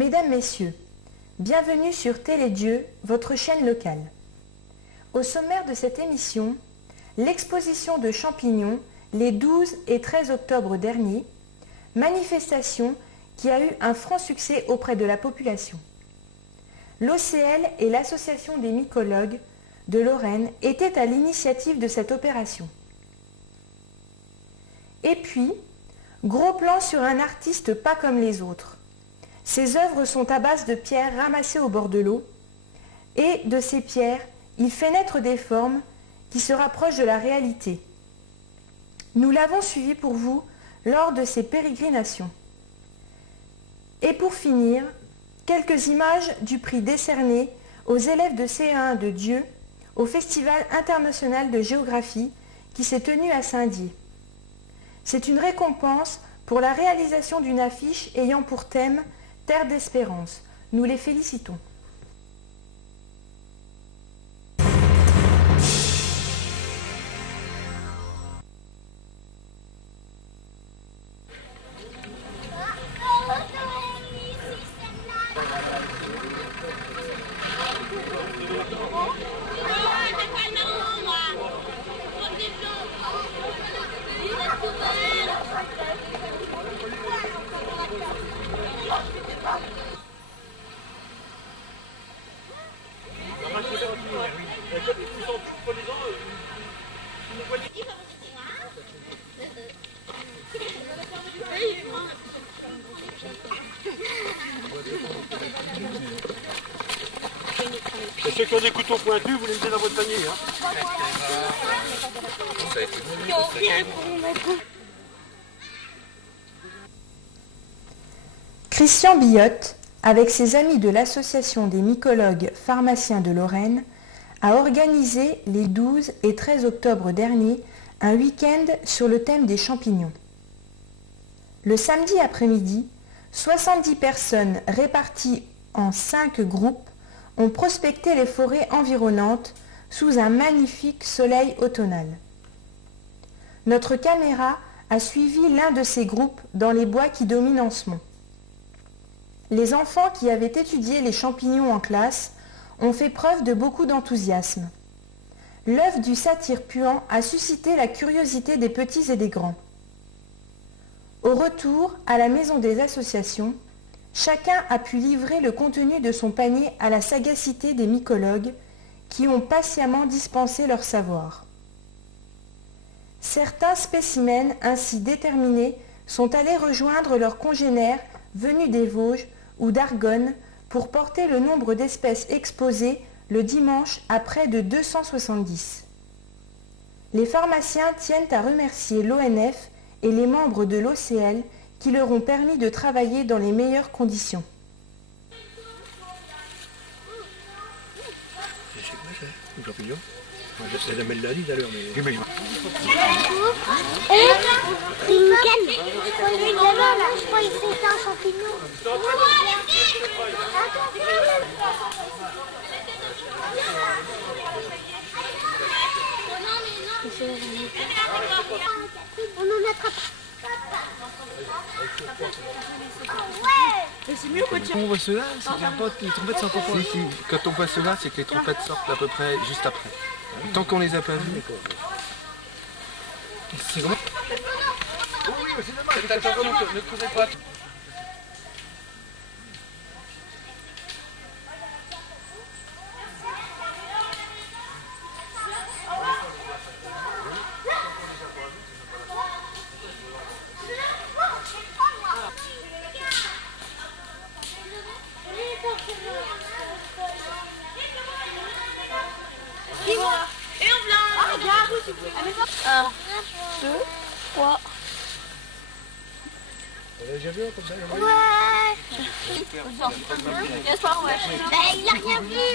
Mesdames, Messieurs, bienvenue sur Télédieu, votre chaîne locale. Au sommaire de cette émission, l'exposition de champignons les 12 et 13 octobre dernier, manifestation qui a eu un franc succès auprès de la population. L'OCL et l'Association des mycologues de Lorraine étaient à l'initiative de cette opération. Et puis, gros plan sur un artiste pas comme les autres. Ses œuvres sont à base de pierres ramassées au bord de l'eau, et de ces pierres, il fait naître des formes qui se rapprochent de la réalité. Nous l'avons suivi pour vous lors de ces pérégrinations. Et pour finir, quelques images du prix décerné aux élèves de CE1 de Dieu au Festival international de géographie qui s'est tenu à Saint-Dié. C'est une récompense pour la réalisation d'une affiche ayant pour thème Terre d'espérance. Nous les félicitons. Et ceux qui ont des couteaux pointus, vous les mettez dans votre panier. Christian Billotte, avec ses amis de l'Association des mycologues pharmaciens de Lorraine, a organisé les 12 et 13 octobre dernier un week-end sur le thème des champignons. Le samedi après-midi, 70 personnes réparties en 5 groupes ont prospecté les forêts environnantes sous un magnifique soleil automnal. Notre caméra a suivi l'un de ces groupes dans les bois qui dominent Ansemont. Les enfants qui avaient étudié les champignons en classe ont fait preuve de beaucoup d'enthousiasme. L'œuvre du satyre puant a suscité la curiosité des petits et des grands. Au retour à la maison des associations, chacun a pu livrer le contenu de son panier à la sagacité des mycologues qui ont patiemment dispensé leur savoir. Certains spécimens ainsi déterminés sont allés rejoindre leurs congénères venus des Vosges ou d'Argonne pour porter le nombre d'espèces exposées le dimanche à près de 270. Les pharmaciens tiennent à remercier l'ONF et les membres de l'OCL qui leur ont permis de travailler dans les meilleures conditions. C'est la l'a dit tout à l'heure, mais... Et une canne. Je crois que c'est un champignon. On en attrape. Mais c'est mieux que tu... Quand on voit ceux-là, c'est bien pas, les trompettes sont pas si, quand on voit ceux-là, c'est que les trompettes sortent à peu près juste après. Tant qu'on les a pas vus. C'est vraiment... Oui, mais c'est dommage, ne courez pas. Et on blanc. Ah, regarde. 1, 2, 3. Vous avez déjà vu un comme ça? Ouais. Gaspard, ouais. Il a rien vu.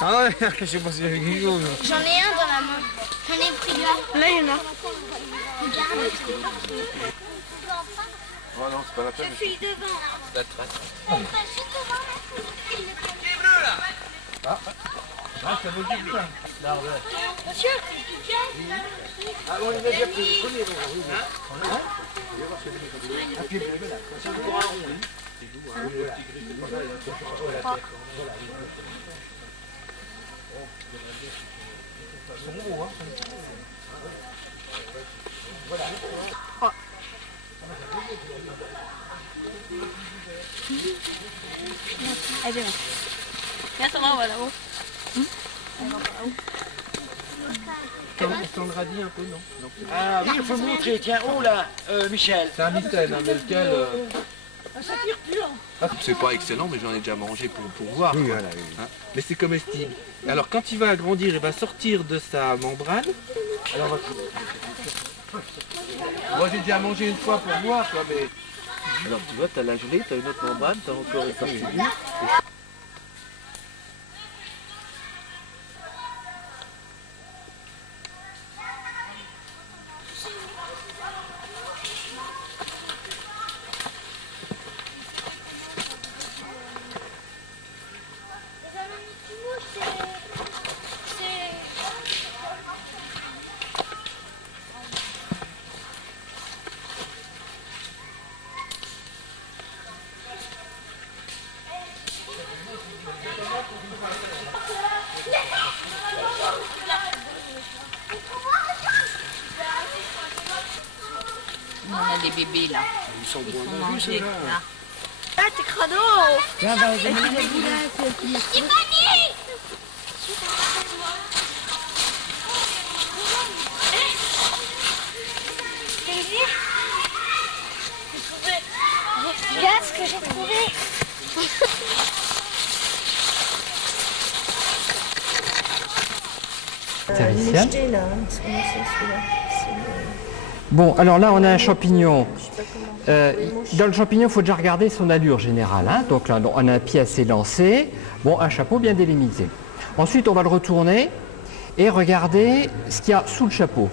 Ah ouais, je sais pas si j'avais quelque chose. J'en ai un dans la main. J'en ai pris là. Là, il y en a. Regarde. Oh non, c'est pas la peine. Je suis devant. La trace. Je suis devant. Ah, ça vaut le coup, ça. Monsieur. Ah, on les a déjà pris. Prenez, oui. Hein? On va voir si y a des méthodes. Un pied, là. C'est pour un rond, oui. Allez, viens, ça va, on va là-haut. On le radie un peu, non? Ah oui, il faut le montrer. Tiens, oh là, Michel. C'est un mitaine, hein, mais lequel... C'est pas excellent, mais j'en ai déjà mangé pour voir. Oui, quoi. voilà, oui. Hein? Mais c'est comestible. Alors quand il va agrandir, il va sortir de sa membrane. Alors on va... Moi j'ai déjà mangé une fois pour voir, quoi, mais... Alors tu vois, t'as la gelée, t'as une autre membrane, t'as encore une partie du... On a des bébés là. Ils sont Ils bons sont à manger, mangés. ceux-là. Là. Ah, t'es crado! Regarde ce que j'ai trouvé. Bon, alors là, on a un champignon. Dans le champignon, il faut déjà regarder son allure générale. Hein. Donc là, on a un pied assez lancé. Bon, un chapeau bien délimité. Ensuite, on va le retourner et regarder ce qu'il y a sous le chapeau.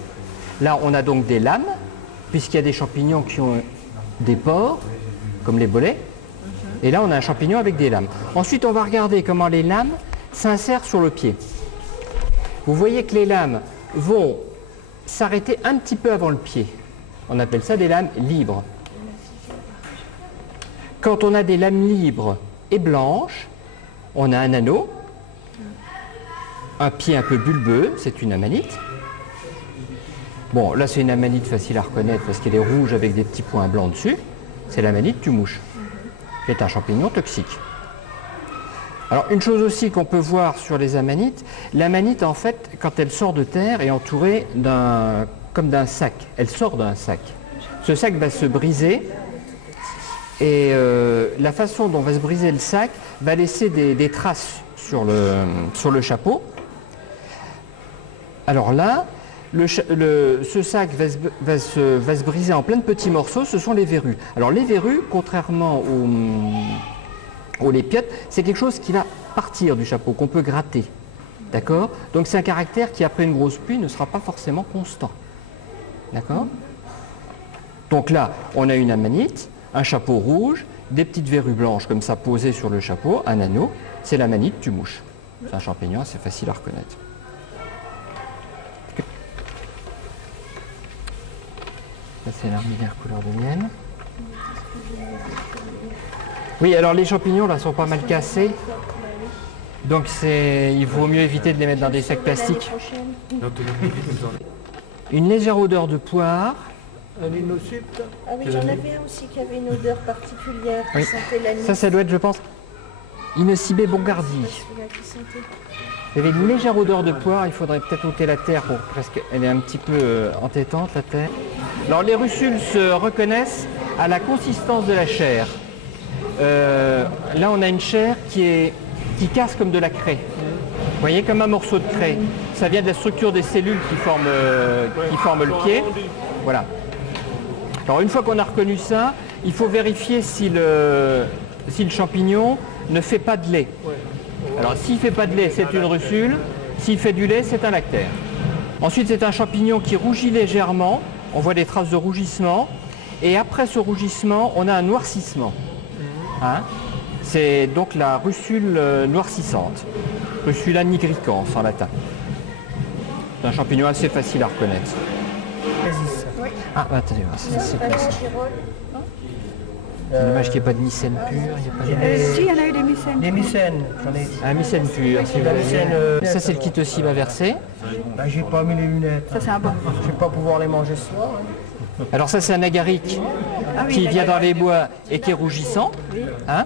Là, on a donc des lames, puisqu'il y a des champignons qui ont des pores, comme les bolets. Et là, on a un champignon avec des lames. Ensuite, on va regarder comment les lames s'insèrent sur le pied. Vous voyez que les lames vont s'arrêter un petit peu avant le pied. On appelle ça des lames libres. Quand on a des lames libres et blanches, on a un anneau, un pied un peu bulbeux, c'est une amanite. Bon, là c'est une amanite facile à reconnaître parce qu'elle est rouge avec des petits points blancs dessus. C'est l'amanite tumouche, qui est un champignon toxique. Alors une chose aussi qu'on peut voir sur les amanites, l'amanite en fait, quand elle sort de terre, est entourée comme d'un sac. Elle sort d'un sac. Ce sac va se briser et la façon dont va se briser le sac va laisser des traces sur le chapeau. Alors là, ce sac va se briser en plein de petits morceaux, ce sont les verrues. Alors les verrues, contrairement aux lépiotes, c'est quelque chose qui va partir du chapeau, qu'on peut gratter. D'accord? Donc c'est un caractère qui, après une grosse pluie, ne sera pas forcément constant. D'accord? Donc là, on a une amanite, un chapeau rouge, des petites verrues blanches comme ça posées sur le chapeau, un anneau, c'est l'amanite tumouche. C'est un champignon assez facile à reconnaître. Ça c'est l'armillaire couleur de miel. Oui, alors les champignons là sont pas mal cassés. Donc il vaut mieux éviter de les mettre dans des sacs plastiques. Une légère odeur de poire. Un inocypte. Ah oui, j'en avais un aussi qui avait une odeur particulière, qui Oui. sentait l'anis. Ça doit être, je pense, Inocibé Bongardi. Il y avait une légère odeur de poire, il faudrait peut-être ôter la terre parce qu'elle est un petit peu entêtante, la terre. Alors les russules se reconnaissent à la consistance de la chair. Là on a une chair qui casse comme de la craie. Vous voyez, comme un morceau de craie. Ça vient de la structure des cellules qui forment le pied. Voilà. Alors une fois qu'on a reconnu ça, il faut vérifier si le champignon ne fait pas de lait. Alors s'il ne fait pas de lait, c'est une russule. S'il fait du lait, c'est un lactaire. Ensuite, c'est un champignon qui rougit légèrement. On voit des traces de rougissement. Et après ce rougissement, on a un noircissement. Hein? C'est donc la russule noircissante. Russula nigricans en latin. C'est un champignon assez facile à reconnaître. Ah, attendez, c'est quoi ça? C'est dommage qu'il n'y ait pas de mycène pur. Il y a pas de... Si, il y en a eu des mycènes. Des mycènes, j'en ai. Un mycène pur. Si vous La voulez. mycène, Ça, c'est le chitocybe inversé. bah, j'ai pas mis les lunettes. Ça, c'est un bon. Je vais pas pouvoir les manger ce soir. Hein. Alors ça, c'est un agaric Ah oui, qui la vient dans galette. les bois et qui est rougissant. Hein?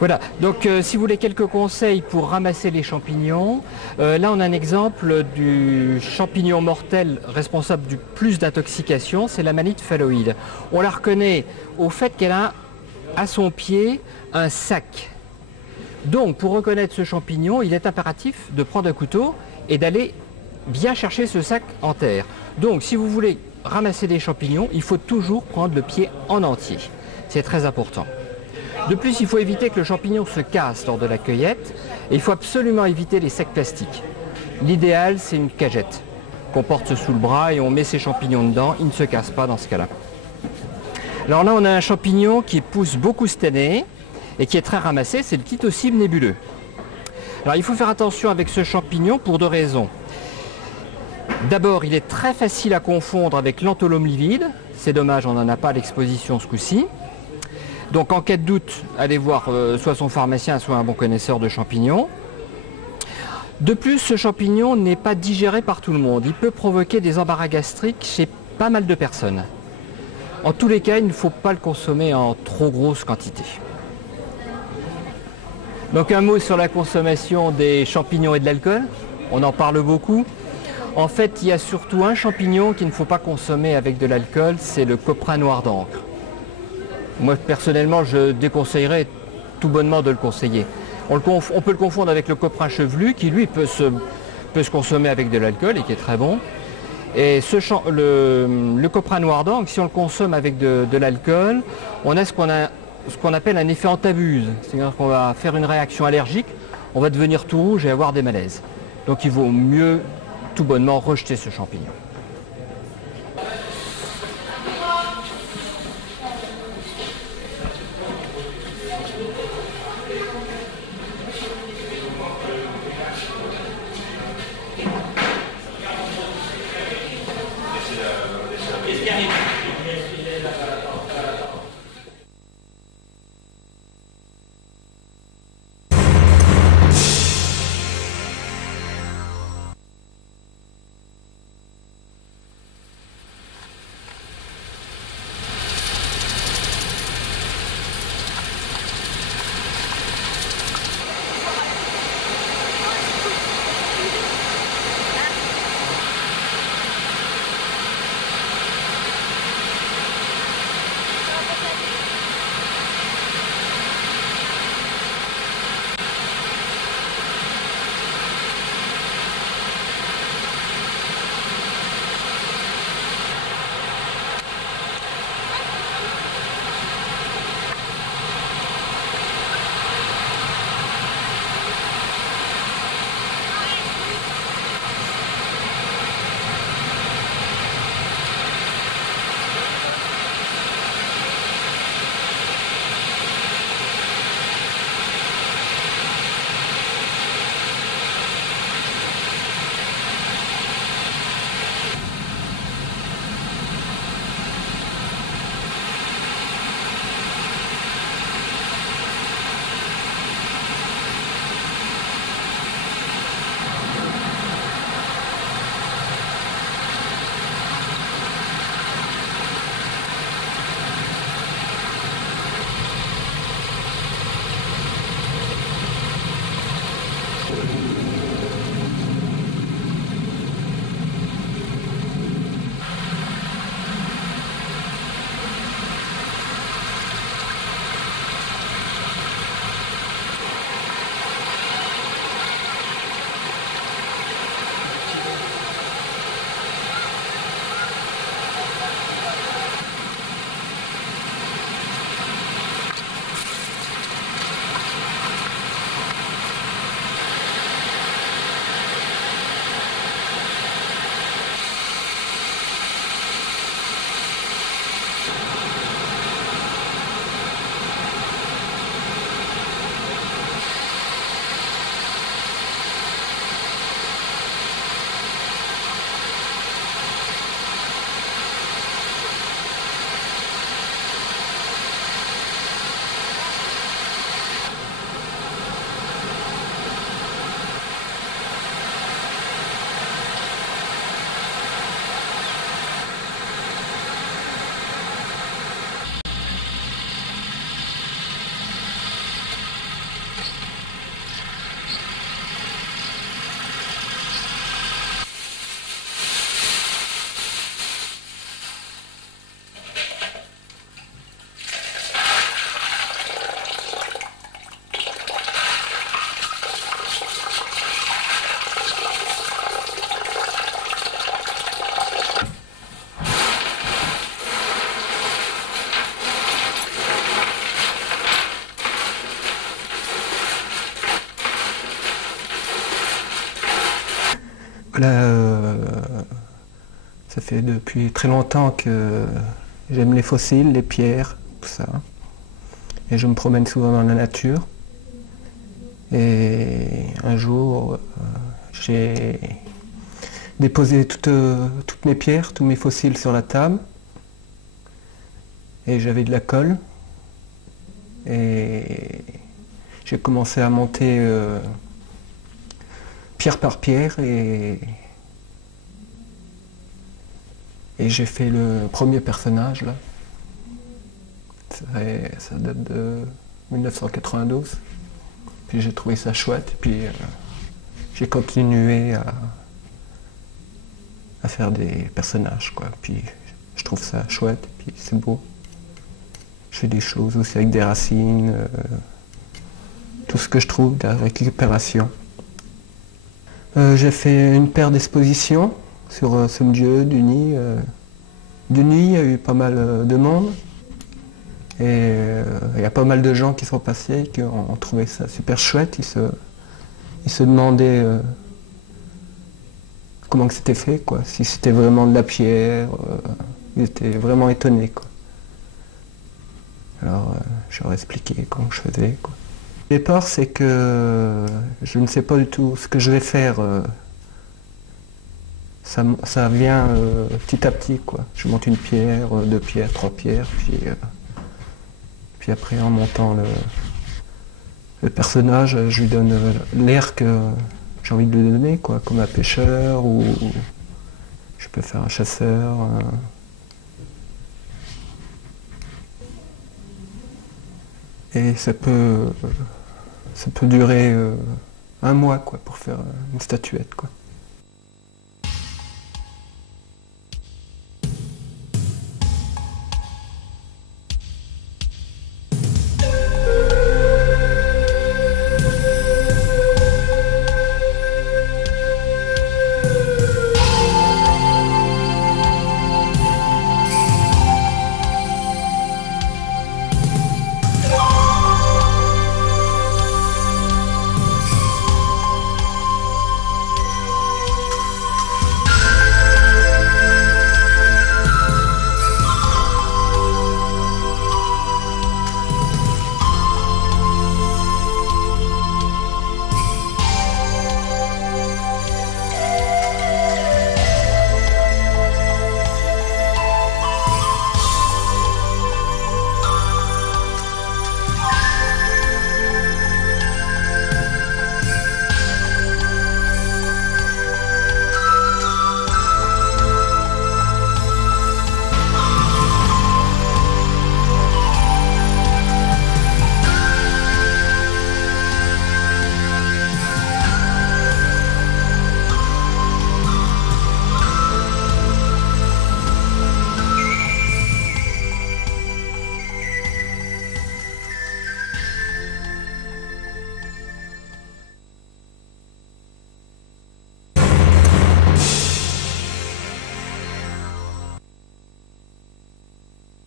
Voilà, donc si vous voulez quelques conseils pour ramasser les champignons, là on a un exemple du champignon mortel responsable du plus d'intoxication, c'est la manite phalloïde. On la reconnaît au fait qu'elle a à son pied un sac. Donc pour reconnaître ce champignon, il est impératif de prendre un couteau et d'aller bien chercher ce sac en terre. Donc si vous voulez ramasser des champignons, il faut toujours prendre le pied en entier. C'est très important. De plus, il faut éviter que le champignon se casse lors de la cueillette et il faut absolument éviter les sacs plastiques. L'idéal, c'est une cagette qu'on porte sous le bras et on met ses champignons dedans. Il ne se casse pas dans ce cas-là. Alors là, on a un champignon qui pousse beaucoup cette année et qui est très ramassé, c'est le chitocybe nébuleux. Alors il faut faire attention avec ce champignon pour deux raisons. D'abord, il est très facile à confondre avec l'antholome livide. C'est dommage, on n'en a pas à l'exposition ce coup-ci. Donc en cas de doute, allez voir soit son pharmacien, soit un bon connaisseur de champignons. De plus, ce champignon n'est pas digéré par tout le monde. Il peut provoquer des embarras gastriques chez pas mal de personnes. En tous les cas, il ne faut pas le consommer en trop grosse quantité. Donc un mot sur la consommation des champignons et de l'alcool. On en parle beaucoup. En fait, il y a surtout un champignon qu'il ne faut pas consommer avec de l'alcool, c'est le coprin noir d'encre. Moi, personnellement, je déconseillerais tout bonnement de le conseiller. On peut le confondre avec le coprin chevelu, qui lui peut se consommer avec de l'alcool et qui est très bon. Et le coprin noir d'encre, si on le consomme avec de l'alcool, on a ce qu'on appelle un effet antabuse. C'est-à-dire qu'on va faire une réaction allergique, on va devenir tout rouge et avoir des malaises. Donc il vaut mieux tout bonnement rejeter ce champignon. Là, ça fait depuis très longtemps que j'aime les fossiles, les pierres, tout ça. Et je me promène souvent dans la nature. Et un jour, j'ai déposé toutes mes pierres, tous mes fossiles sur la table. Et j'avais de la colle. Et j'ai commencé à monter pierre par pierre. Et j'ai fait le premier personnage là. Ça date de 1992. Puis j'ai trouvé ça chouette. Et puis j'ai continué à faire des personnages, quoi. Puis je trouve ça chouette. Et puis c'est beau. Je fais des choses aussi avec des racines. Tout ce que je trouve de la récupération. J'ai fait une paire d'expositions sur Sommieu, Duny. Duny, il y a eu pas mal de monde. Et il y a pas mal de gens qui sont passés et qui ont trouvé ça super chouette. Ils se demandaient comment que c'était fait, quoi. Si c'était vraiment de la pierre. Ils étaient vraiment étonnés, quoi. Alors je leur ai expliqué comment je faisais, quoi. Le départ, c'est que je ne sais pas du tout ce que je vais faire. Ça vient petit à petit, quoi. Je monte une pierre, 2 pierres, 3 pierres, puis après en montant le personnage, je lui donne l'air que j'ai envie de lui donner, quoi, comme un pêcheur, ou je peux faire un chasseur. Et ça peut durer 1 mois, quoi, pour faire une statuette, quoi.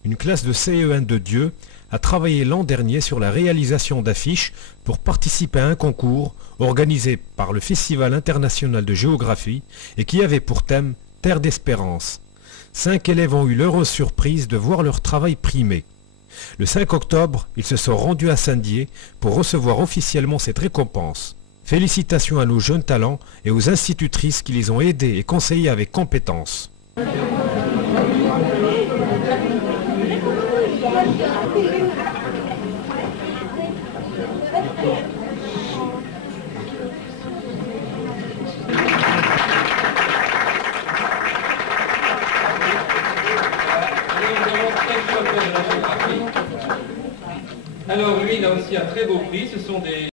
Une classe de CE1 de Dieu a travaillé l'an dernier sur la réalisation d'affiches pour participer à un concours organisé par le Festival international de géographie et qui avait pour thème Terre d'espérance. 5 élèves ont eu l'heureuse surprise de voir leur travail primé. Le 5 octobre, ils se sont rendus à Saint-Dié pour recevoir officiellement cette récompense. Félicitations à nos jeunes talents et aux institutrices qui les ont aidés et conseillés avec compétence. Alors lui, il a aussi un très beau prix, ce sont des...